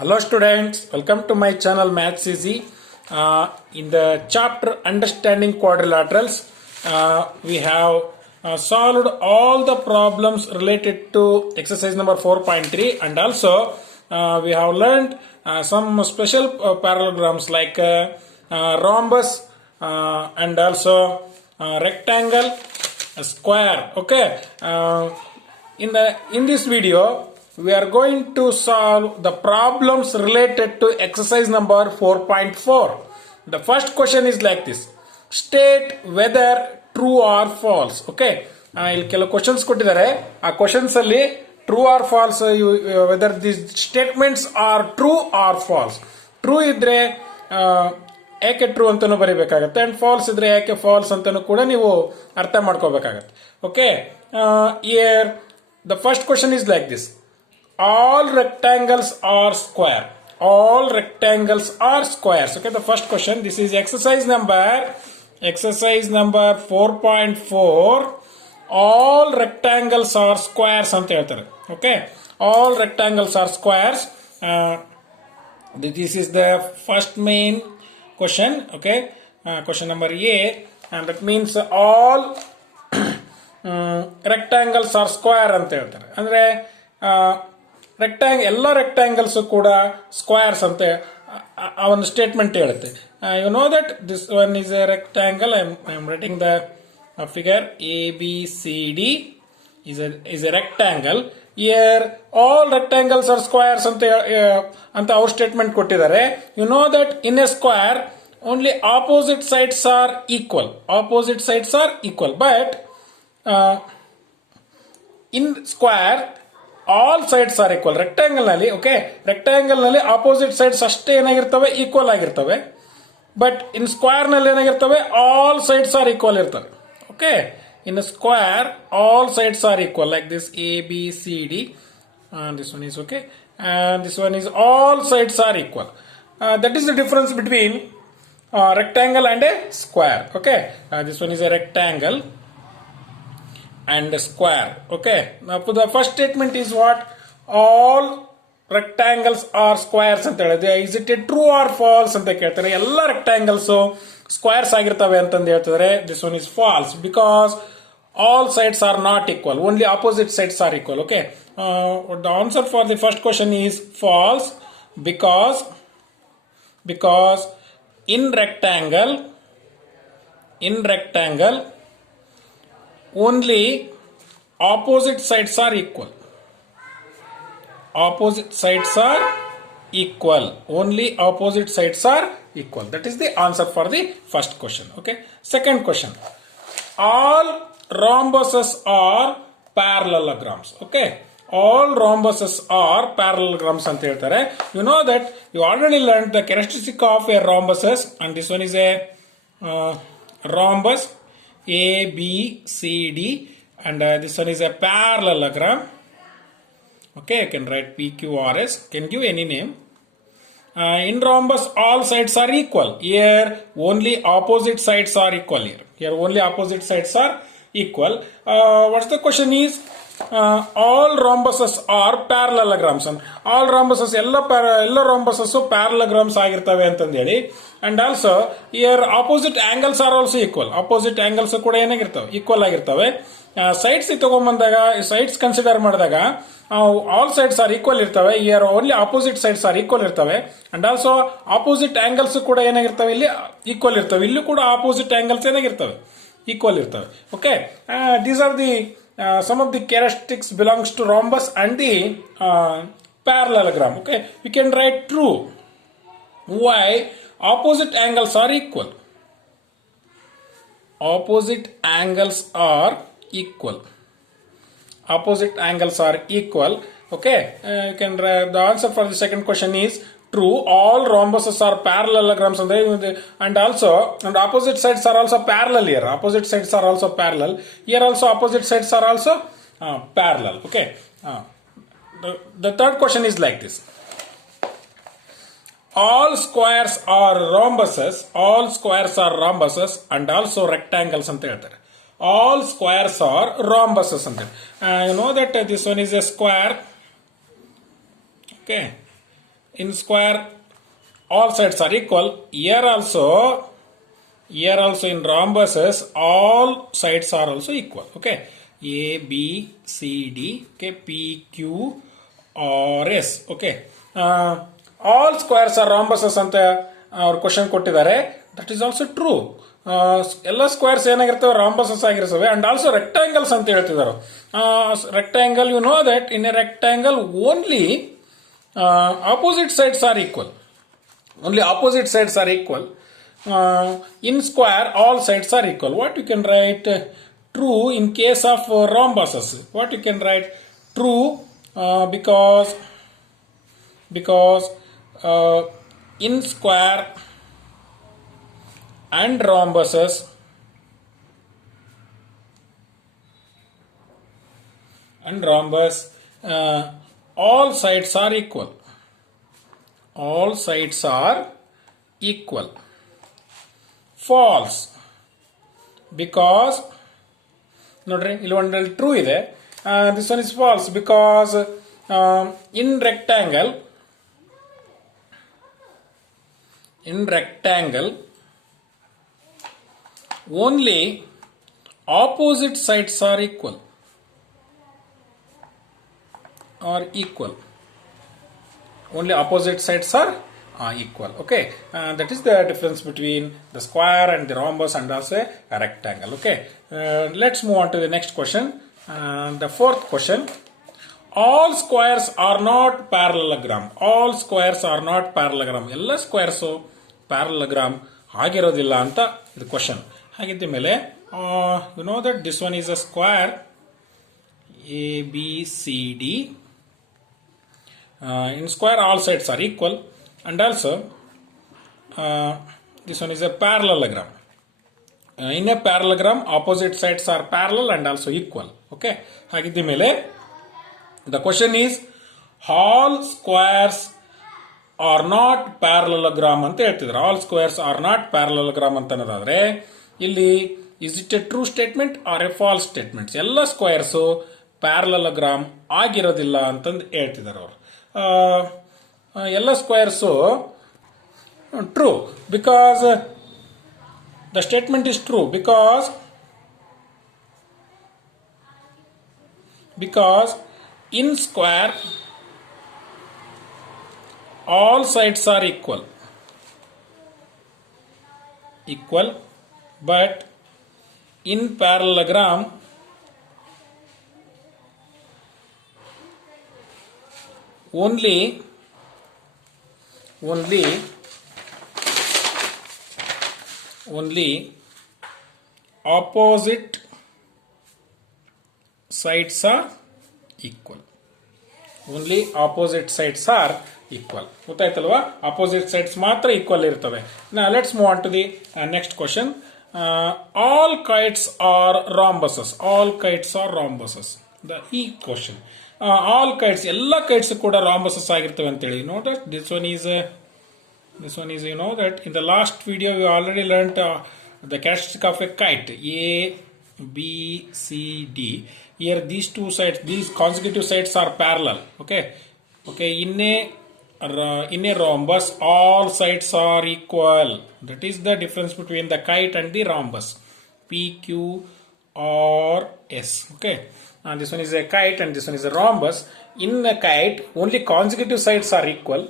Hello students, welcome to my channel Maths Easy. In the chapter Understanding Quadrilaterals, we have solved all the problems related to exercise number 4.3 and also we have learned some special parallelograms like rhombus and also rectangle, square. Okay. In this video we are going to solve the problems related to exercise number 4.4. The first question is like this: state whether true or false. Okay, ಇಲ್ಲಿ ಕೆಲವು questions ಕೊಟ್ಟಿದ್ದಾರೆ. ಆ questions ಅಲ್ಲಿ true or false, weather this statements are true or false. True ಇದ್ರೆ ಯಾಕೆ true ಅಂತಾನು ಬರೀಬೇಕಾಗತ್ತೆ, and falls ಇದ್ರೆ ಯಾಕೆ ಫಾಲ್ಸ್ ಅಂತಾನು ಕೂಡ ನೀವು ಅರ್ಥ ಮಾಡ್ಕೋಬೇಕಾಗತ್ತೆ. Okay, here the first question is like this: all rectangles are square. All rectangles are squares. Okay, the first question, this is exercise number 4.4. all rectangles are squares anta ಹೇಳ್ತಾರೆ. Okay, all rectangles are squares. This is the first main question. Okay, question number A, and that means all rectangles are square anta ಹೇಳ್ತಾರೆ. ಅಂದ್ರೆ ಎಲ್ಲ rectangles ಕೂಡ squares ಅಂತ ಆ ಒಂದು statement ಹೇಳುತ್ತೆ. You know that this one is a rectangle. I am writing the figure ABCD is a rectangle. Here all rectangles are squares ಅಂತ ಅವ್ರ ಸ್ಟೇಟ್ಮೆಂಟ್ ಕೊಟ್ಟಿದ್ದಾರೆ. You know that in a square only opposite sides are equal. Opposite sides are equal, but in square all sides are equal. Rectangle ನಲ್ಲಿ, okay, rectangle ನಲ್ಲಿ opposite sides ಅಷ್ಟೇ ಏನಾಗಿರ್ತವೆ, equal ಆಗಿರ್ತವೆ. But in square ನಲ್ಲಿ ಏನಾಗಿರ್ತವೆ, all sides are equal ಇರ್ತವೆ. Okay, in square all sides are equal like this ABCD. This one is okay, and this one is all sides are equal. That is the difference between rectangle and a square. Okay, this one is a rectangle and a square. Okay, now the first statement is what? All rectangles are squares ಅಂತ ಹೇಳಿದೆ. Is it a true or false ಅಂತ ಕೇಳ್ತಾರೆ. ಎಲ್ಲ rectangles squares ಆಗಿರ್ತವೆ ಅಂತಂದು ಹೇಳ್ತಿದ್ದಾರೆ. This one is false because all sides are not equal, only opposite sides are equal. Okay, the answer for the first question is false because in rectangle only opposite sides are equal. Opposite sides are equal. Only opposite sides are equal. That is the answer for the first question. Okay. Second question: all rhombuses are parallelograms. Okay. All rhombuses are parallelograms ಅಂತ ಹೇಳ್ತಾರೆ. You know that you already learned the characteristic of a rhombuses, and this one is a rhombus ABCD, and this one is a parallelogram. Okay, you can write PQRS, can give any name. In rhombus all sides are equal. Here only opposite sides are equal. Here only opposite sides are equal. What's the question is, all rhombuses are parallelograms. All rhombuses ಎಲ್ಲ rhombuses parallelograms ಆಗಿರ್ತವೆ ಅಂತಂದು ಹೇಳಿ. And also year opposite angles are also equal. Opposite angles ಕೂಡ ಏನಾಗಿರ್ತವೆ, equal ಆಗಿರ್ತವೆ. Sides ತಗೊಂಡ್ಬಂದಾಗ, sides consider ಮಾಡಿದಾಗ all sides are equal ಇರ್ತವೆ. Year only opposite sides are equal ಇರ್ತವೆ. And also opposite angles ಕೂಡ ಏನಾಗಿರ್ತವೆ, ಇಲ್ಲಿ ಈಕ್ವಲ್ ಇರ್ತವೆ. ಇಲ್ಲೂ ಕೂಡ ಆಪೋಸಿಟ್ ಆಂಗಲ್ಸ್ ಏನಾಗಿರ್ತವೆ, ಈಕ್ವಲ್ ಇರ್ತವೆ. Okay, these are the some of the characteristics belongs to rhombus and the parallelogram. Okay, we can write true. Why? Opposite angles are equal. Opposite angles are equal. Opposite angles are equal. Okay, you can the answer for the second question is true. All rhombuses are parallelograms, and also and opposite sides are also parallel here. Opposite sides are also parallel. Here also opposite sides are also parallel. Okay, the third question is like this: all squares are rhombuses. All squares are rhombuses and also rectangles ಅಂತ ಹೇಳ್ತಾರೆ. All squares are rhombuses ಅಂತ. You know that this one is a square. Okay, in square all sides are equal. Here also in rhombuses all sides are also equal. Okay, A, B, C, D, okay, P, Q, R, S. Okay, all squares are rhombuses ಅಂತ ಅವ್ರ question ಕೊಟ್ಟಿದ್ದಾರೆ. That is also true. ಎಲ್ಲ squares ಏನಾಗಿರ್ತವೆ, rhombuses ಆಗಿರ್ತವೆ. And also rectangles ಅಂತ ಹೇಳ್ತಿದ್ದಾರೆ. Rectangle, you know that in a rectangle only opposite sides are equal. Only opposite sides are equal. In square all sides are equal. What you can write? True in case of rhombuses. What you can write? True because in square and rhombuses all sides are equal. All sides are equal. False. Because ನೋಡ್ರಿ ಇಲ್ಲಿ ಒಂದ್ರಲ್ಲಿ true ಇದೆ. This one is false because in rectangle only opposite sides are equal. Only opposite sides are equal. Okay, that is the difference between the square and the rhombus and also a rectangle. Okay, let's move on to the next question. The fourth question: all squares are not parallelogram. All squares are not parallelogram. ಎಲ್ಲ squares parallelogram ಆಗಿರೋದಿಲ್ಲ ಅಂತ ಇದು question. ಹಾಗಿದ್ದ ಮೇಲೆ you know that this one is a square A, B, C, D. In square all sides are equal, and also this one is a parallelogram. In a parallelogram opposite sides are parallel and also equal. Okay, ಹಾಗಿದ್ದ ಮೇಲೆ the question is all squares are not parallelogram ಅಂತ ಹೇಳ್ತಿದ್ರು. all squares are not parallelogram ಅಂತ ಅನ್ನೋದಾದ್ರೆ ಇಲ್ಲಿ is it a true statement or a false statement? ಎಲ್ಲ squares parallelogram ಆಗಿರೋದಿಲ್ಲ ಅಂತಂದು ಹೇಳ್ತಿದ್ದಾರೆ ಅವರು. ಎಲ್ಲ squares true because the statement is true because in square all sides are equal, but in parallelogram only opposite sides are equal. Only opposite sides are equal. ಗೊತ್ತಾಯ್ತಲ್ವಾ? opposite sides ಮಾತ್ರ equal ಇರ್ತವೆ. Now let's move on to the next question. All kites are rhombuses. All kites are rhombuses. The question. All kites, ಎಲ್ಲ kites ಕೂಡ rhombuses ಆಗಿರ್ತವೆ ಅಂತೇಳಿ. You know that this one is you know that in the last video we already learnt the characteristic of a kite. A, B, C, D. Here these two sides, these consecutive sides are parallel. Okay, in a rhombus all sides are equal. That is the difference between the kite and the rhombus. P, Q, R, S. Okay, and this one is a kite and this one is a rhombus. In a kite only consecutive sides are equal.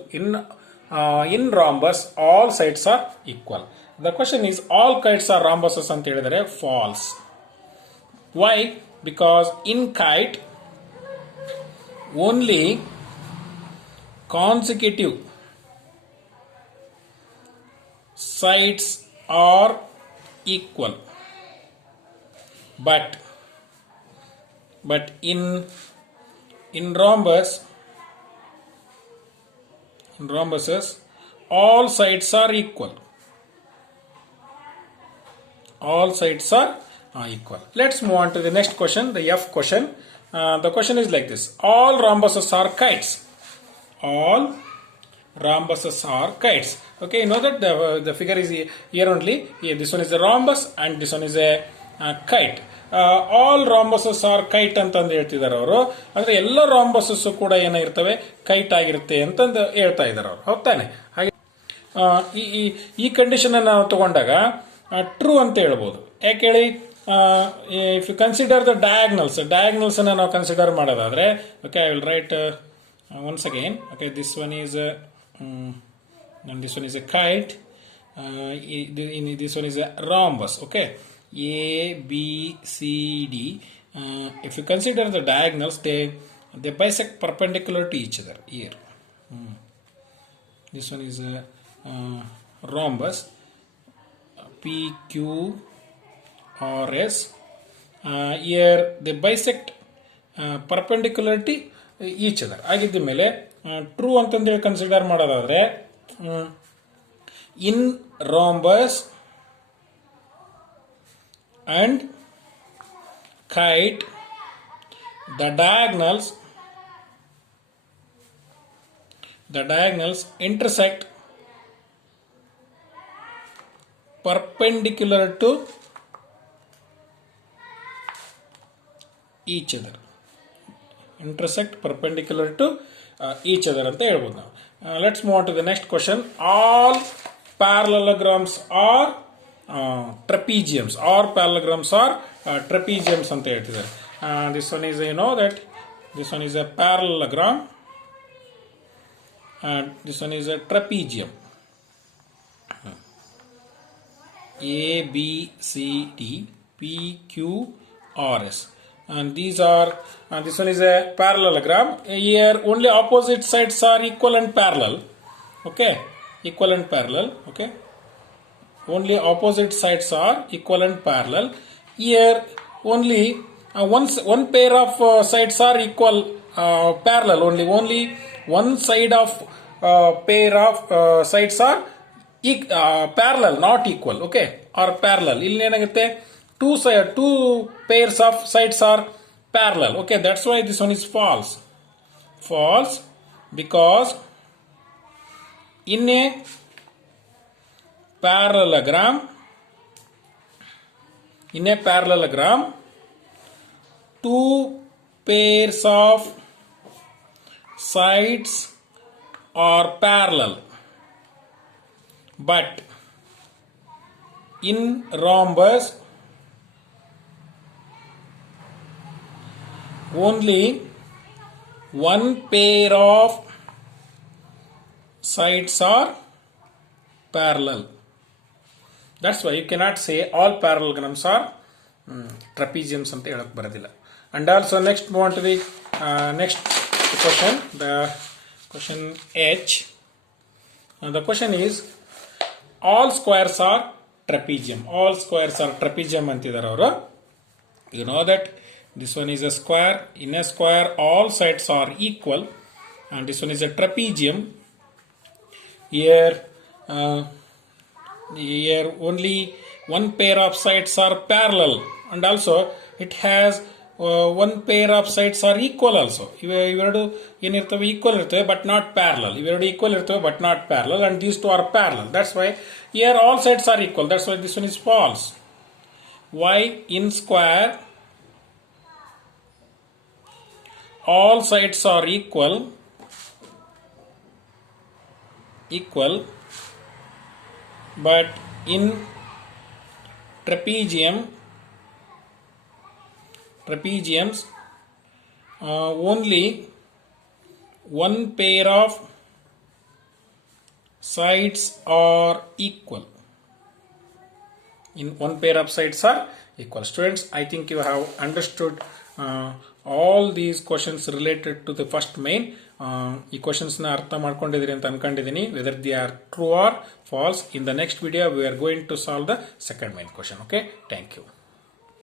In rhombus all sides are equal. The question is all kites are rhombuses ಅಂತ ಹೇಳಿದರೆ false. Why? Because in kite only consecutive sides are equal, but in rhombuses all sides are equal. All sides are equal. Let's move on to the next question, the F question. The question is like this: all rhombuses are kites. All rhombuses are kites. Okay, you know that the figure is here only. Here, this one is a rhombus and this one is a kite. All rhombuses are kite ಅಂತಂದು ಹೇಳ್ತಿದ್ದಾರೆ ಅವರು. ಅಂದ್ರೆ ಎಲ್ಲ ರಾಂಬಸಸ್ ಕೂಡ ಏನಾಗಿರ್ತವೆ, kite ಆಗಿರುತ್ತೆ ಅಂತಂದು ಹೇಳ್ತಾ ಇದ್ದಾರೆ ಅವರು. ಹೌದಾನೆ? ಹಾಗೆ ಈ ಕಂಡೀಷನ್ ನಾವು ತಗೊಂಡಾಗ ಟ್ರೂ ಅಂತ ಹೇಳ್ಬೋದು. ಯಾಕೆ ಹೇಳಿ, if you consider the diagonals ನಾವು ಕನ್ಸಿಡರ್ ಮಾಡೋದಾದ್ರೆ, okay, I will write once again. Okay, this one is and this one is a kite. This one is a rhombus. Okay, A, B, C, D. If you consider the diagonals, they bisect perpendicular to each other here. This one is a rhombus, P, Q, R, S. Here they bisect perpendicular to each other. ಆಗಿದ್ದ ಮೇಲೆ true ಅಂತಂದೇಳಿ consider ಮಾಡೋದಾದ್ರೆ, in rhombus and kite the diagonals intersect perpendicular to each other. Intersect perpendicular to each other ಅಂತ ಹೇಳ್ಬೋದು ನಾವು. Let's move on to the next question. All parallelograms are trapeziums. All parallelograms are trapeziums ಅಂತ ಹೇಳ್ತಿದ್ದಾರೆ. This one is, you know that this one is a parallelogram and this one is a trapezium. A, B, C, D, P, Q, R, S. And these are, this one is a parallelogram. Here only opposite sides are equal and parallel. Okay, equal and parallel. Okay, only opposite sides are equal and parallel. Here only one pair of sides are equal, parallel. Only one side of pair of sides are parallel, not equal. Okay, or parallel. ಇಲ್ಲಿ ಏನಾಗುತ್ತೆ, two pairs of sides are parallel. Okay, that's why this one is false. False, because in a parallelogram, two pairs of sides are parallel, but in rhombus only one pair of sides are parallel. That's why you cannot say all parallelograms are trapeziums anta helak baradilla. And also next move on to the next question, the question H. The question is, all squares are trapezium. All squares are trapezium antidare avaru. You know that this one is a square. In a square, all sides are equal, and this one is a trapezium. Here only one pair of sides are parallel, and also it has one pair of sides are equal also. Iveru ಏನಿರ್ತವೆ, equal ಇರ್ತವೆ but not parallel. ಇವೆರಡು equal ಇರ್ತವೆ but not parallel, and these two are parallel. That's why here all sides are equal. That's why this one is false. Why? In square all sides are equal, but in trapeziums only one pair of sides are equal. In one pair of sides are equal. Students, I think you have understood all these questions related to the first main. ಈ questions ನ ಅರ್ಥ ಮಾಡ್ಕೊಂಡಿದ್ದೀರಿ ಅಂತ ಅನ್ಕೊಂಡಿದ್ದೀನಿ. Whether they are true or false. In the next video we are going to solve the second main question. Okay, thank you.